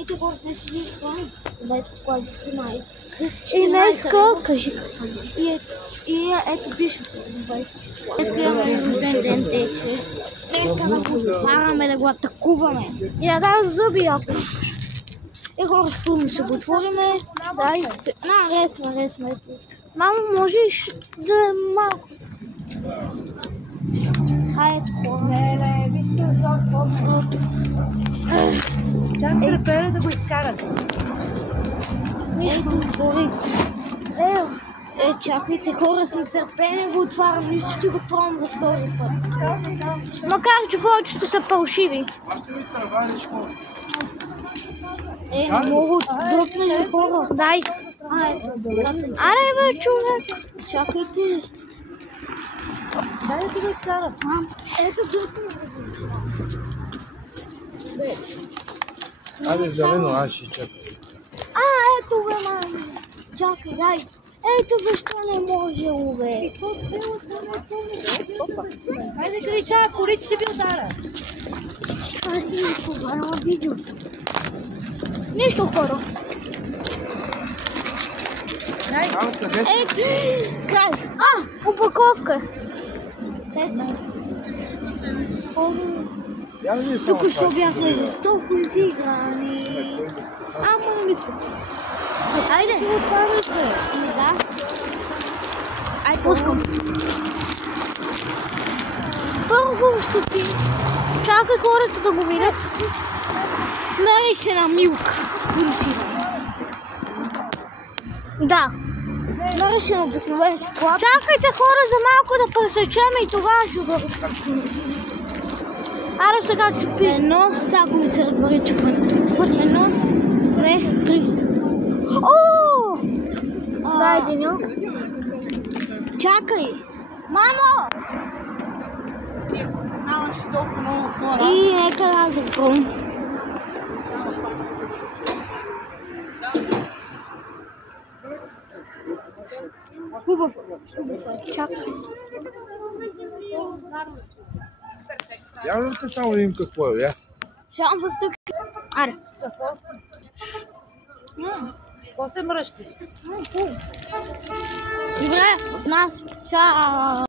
Ето горът нещо ви изпълни. Днес клади 13. Днеска, кажи. И ето виж, 24. Днеска имаме рожден ден, тече. Нека да го отваряме, да го атакуваме. Я дам зъби, ако. Хора, спорно ще го отвориме. Дай, нарез. Мамо, можеш да е малко. Хайде, хора. Вижте отзор. Чакай да да го изкарат. Ето, отвори. Чакайте, хора, с нетърпение го отварям. Нищо ще го пробвам за втори път. Макар, че повечето са фалшиви. Не мога дръпне ли, хора? Дай. Аре, бе, човек. Чакайте. Дай да ти го изкарат. Ето дръпне. Айде зелено, аз ще чакам. Ето бе, мама. Чакай, дай. Ето защо не може, бе. Айде, Гриша, корите ще ви удара. Аз си ми поварила видеото. Нищо, хора. Там къде си? Край. Упаковка. Я ли е само Тук що това? бяхме жестоко изиграни. Ама не мисля. Айде. Да. Ай, пускам. Първо ще ти. Чакай хората да го видят. Нарише на Милка. Да. Нарише на обикновен шоколад. Чакайте хора за малко да пресечем и тогава ще го разкажем. Аре сега чупи. Едно, сега ако ми се разбери чупането. 1, 2, 3. О! Дай деня. Чакай. Мамо! Нямаш толкова много хора. И нека да запомня. Хубаво. Чакай. Явно те само да им какво е, я. Шам въстък. Аре. Какво се мръщиш? Добре, в нас. Чао.